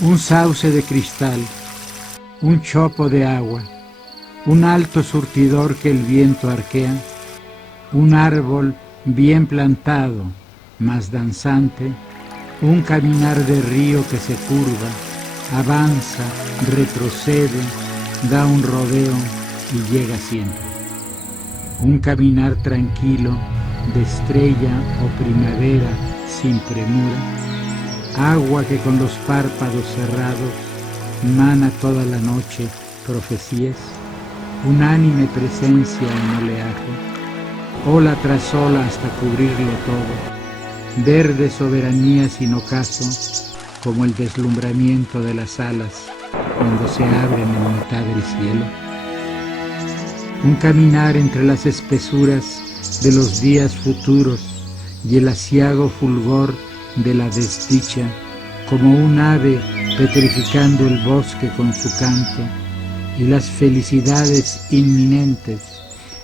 un sauce de cristal, un chopo de agua, un alto surtidor que el viento arquea, un árbol bien plantado, mas danzante, un caminar de río que se curva, avanza, retrocede, da un rodeo y llega siempre. Un caminar tranquilo de estrella o primavera sin premura, agua que con los párpados cerrados mana toda la noche profecías, unánime presencia en oleaje, ola tras ola hasta cubrirlo todo, verde soberanía sin ocaso, como el deslumbramiento de las alas cuando se abren en mitad del cielo. Un caminar entre las espesuras de los días futuros y el aciago fulgor de la desdicha, como un ave petrificando el bosque con su canto, y las felicidades inminentes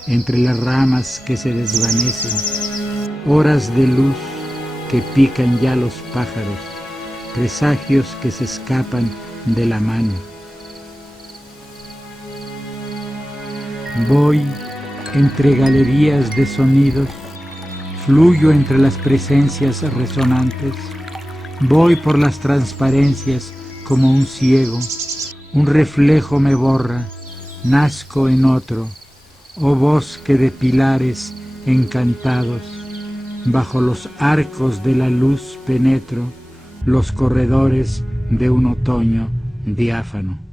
entre las ramas que se desvanecen, horas de luz que pican ya los pájaros, presagios que se escapan de la mano. Voy entre galerías de sonidos, fluyo entre las presencias resonantes, voy por las transparencias como un ciego, un reflejo me borra, nazco en otro, oh bosque de pilares encantados, bajo los arcos de la luz penetro los corredores de un otoño diáfano.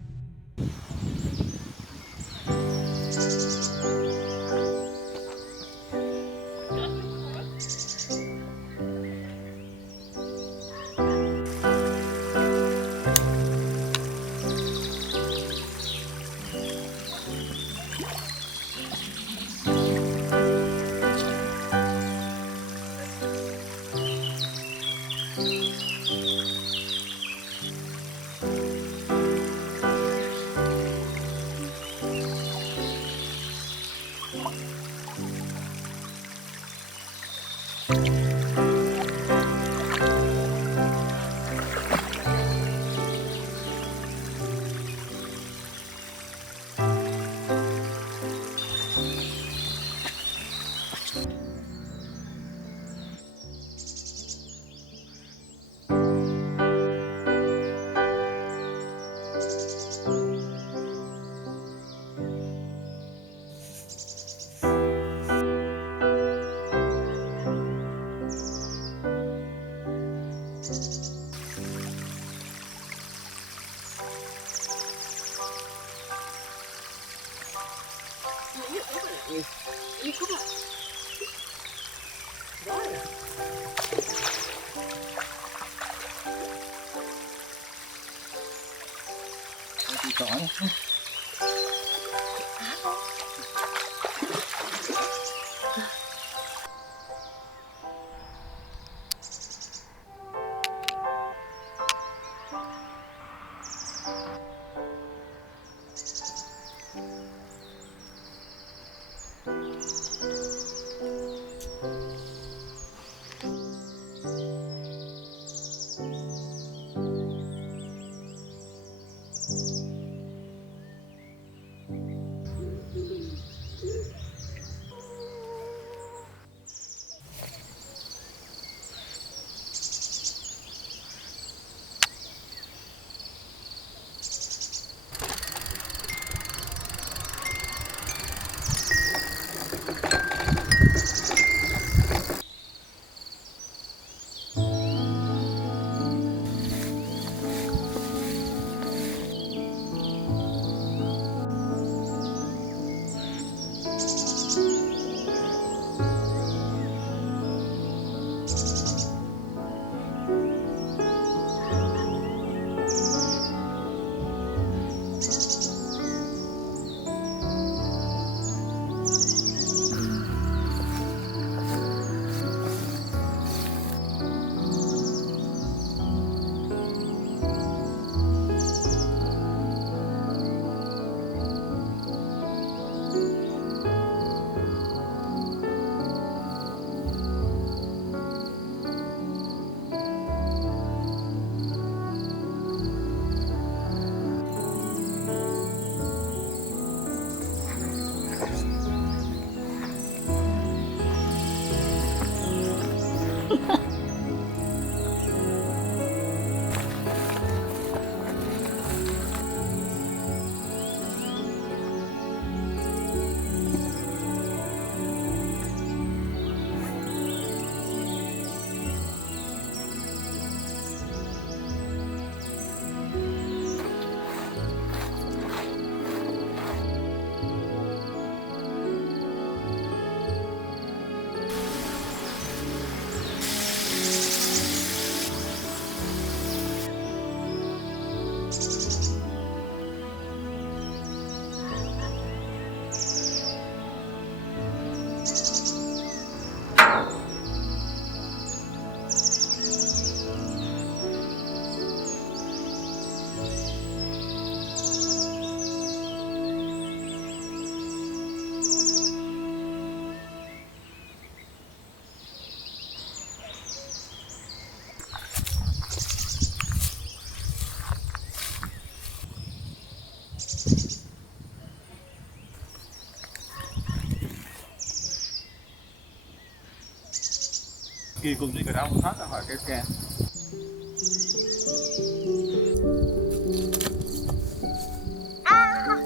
kỳ cùng gì cả đâu, thoát ra khỏi cái kèn.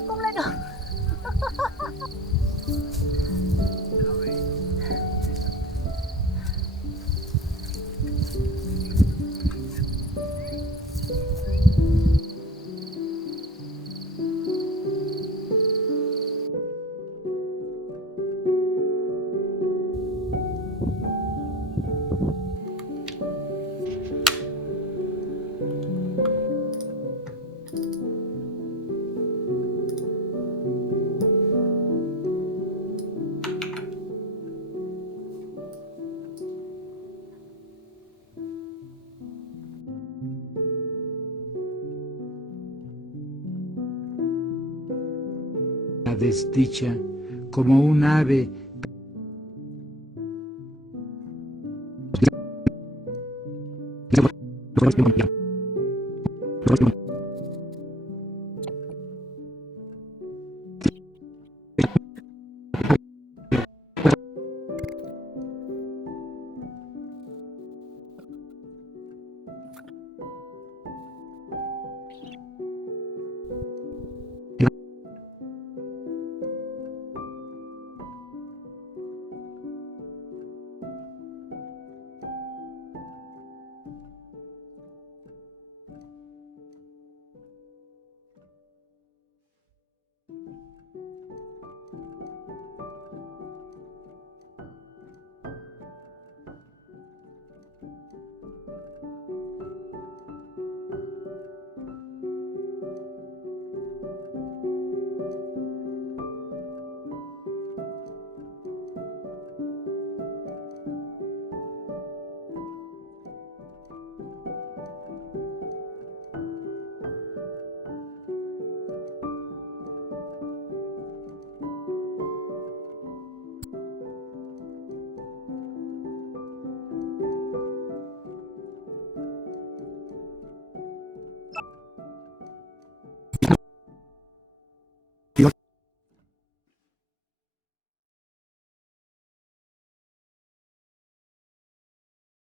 Không lên được. La desdicha como un ave